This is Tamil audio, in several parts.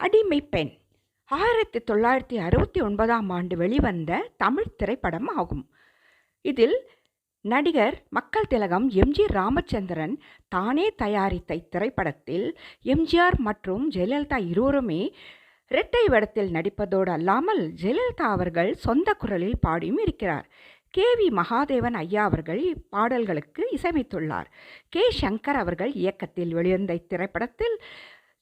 அடிமை பெண் 1969 வெளிவந்த தமிழ் திரைப்படம் ஆகும். இதில் நடிகர் மக்கள் திலகம் எம்.ஜி. ராமச்சந்திரன் தானே தயாரித்த இத்திரைப்படத்தில் எம்ஜிஆர் மற்றும் ஜெயலலிதா இருவருமே இரட்டை வேடத்தில் நடிப்பதோடு அல்லாமல் ஜெயலலிதா அவர்கள் சொந்த குரலில் பாடியும் இருக்கிறார். கே.வி. மகாதேவன் ஐயா அவர்கள் இப்பாடல்களுக்கு இசையமைத்துள்ளார். கே. சங்கர் அவர்கள் இயக்கத்தில் வெளிவந்த இத்திரைப்படத்தில்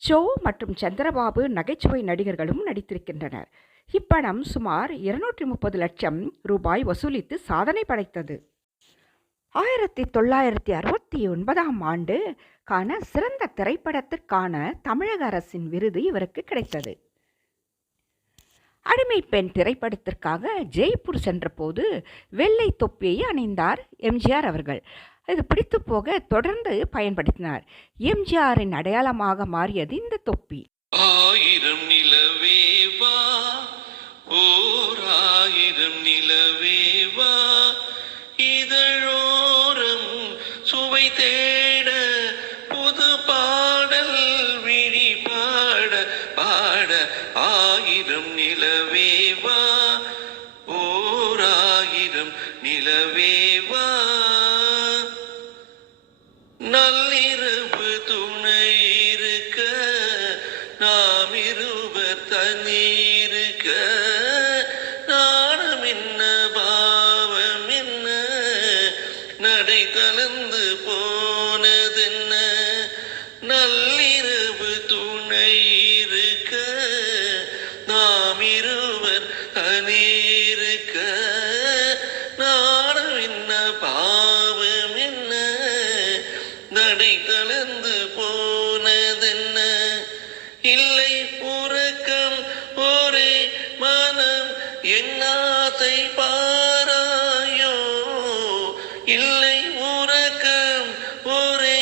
ஜோ மற்றும் சந்திரபாபு நகைச்சுவை நடிகர்களும் நடித்திருக்கின்றனர். இப்படம் சுமார் 230 லட்சம் ரூபாய் வசூலித்து சாதனை படைத்தது. 1969 சிறந்த திரைப்படத்திற்கான தமிழக அரசின் விருது இவருக்கு கிடைத்தது. அடிமை பெண் திரைப்படத்திற்காக ஜெய்ப்பூர் சென்றபோது வெள்ளை தொப்பியை அணிந்தார் எம்ஜிஆர் அவர்கள். இது பிடித்து போக தொடர்ந்து பயன்படுத்தினார். எம்ஜிஆரின் அடையாளமாக மாறியது இந்த தொப்பி. ஆயிரம் நிலவேவா ஓர் ஆயிரம் நிலவேவா இதழோரம் சுவை தேட புது பாடல் விழி பாட பாட ஆயிரம் நிலவேவா ஓர் ஆயிரம் நிலவேவா நள்ளிரவு துணை இருக்க நாம் இருவர் தனியிருக்க நாணம் என்ன பாவம் என்ன நடை கலந்து போனதென்ன நள்ளிரவு துணை இருக்க நாம் இருவர் தனியிருக்க நாணம் என்ன பாவம் என்ன நடை கலந்து போனதென்ன இல்லை உறக்கம் ஒரே மனம் என்னாசை பாராயோ இல்லை உறக்கம் ஒரே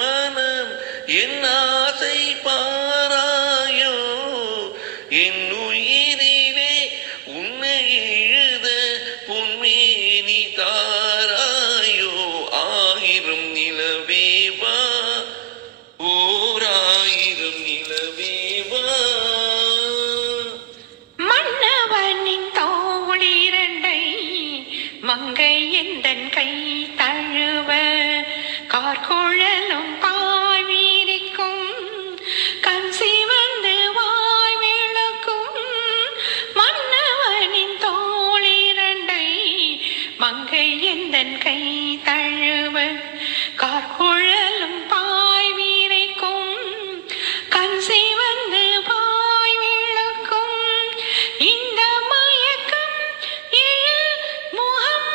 மனம் என்னாசை பாராயோ என் உயிரிலே உன்னை எழுத பொன்மேனி தாராயோ ஆயிரம் நிலவேவா ஓர் ஆயிரம் நிலவேவா மன்னவனின் தோளிரண்டை மங்கை எந்தன் கை தழுவ கார்குழலும் பாய்வீரிக்கும் கண் சிவந்து வாய் விளக்கும் மன்னவனின் தோளிரண்டை மங்கை எந்தன் கை தழுவ கார்குழலும் பாய் வீரைக்கும் கண் சிவந்து பாய் விளக்கும் இந்த மயக்கம் எழில் முகம்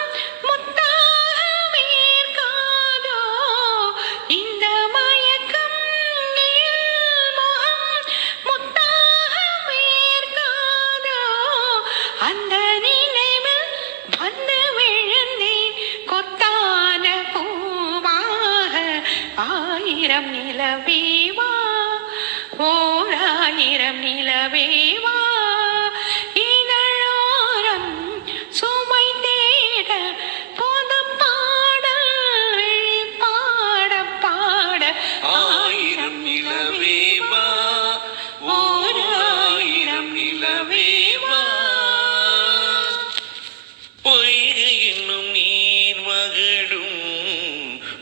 முத்தாக மேற்காதோ இந்த மயக்கம் எழில் முகம் முத்தாக மேற்காதோ அந்த நினைவில் வந்து விழுந்தேன் கொத்தான பூவாக ஆயிரம் நிலவேவா ஓர் ஆயிரம் நிலவேவா இதழோரம் சுமை தேட பொது பாடல் விழி பாட பாட ஆயிரம் நிலவேவா ஓர் ஆயிரம் நிலவேவா பொய்கை என்னும் நீர் மகிழும்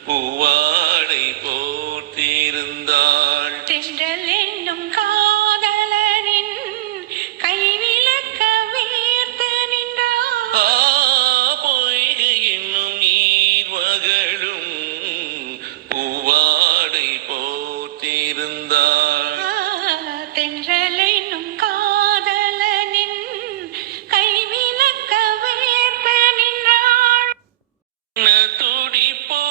பூவாடை போர்த்திருந்தாள் தென்றல் என்னும் காதலனின் கைவிளக்க வேர்த்து நின்றாள் பொய்கை என்னும் நீர் மகளும் பூவாடை போர்த்திருந்தாள் தென்றல் என்னும் காதலனின் கைவிளக்க வேர்த்து நின்றாள் என்ன துடிப்போ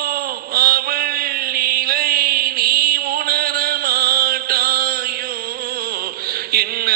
அவள் நிலை நீ உணர மாட்டாயோ என்ன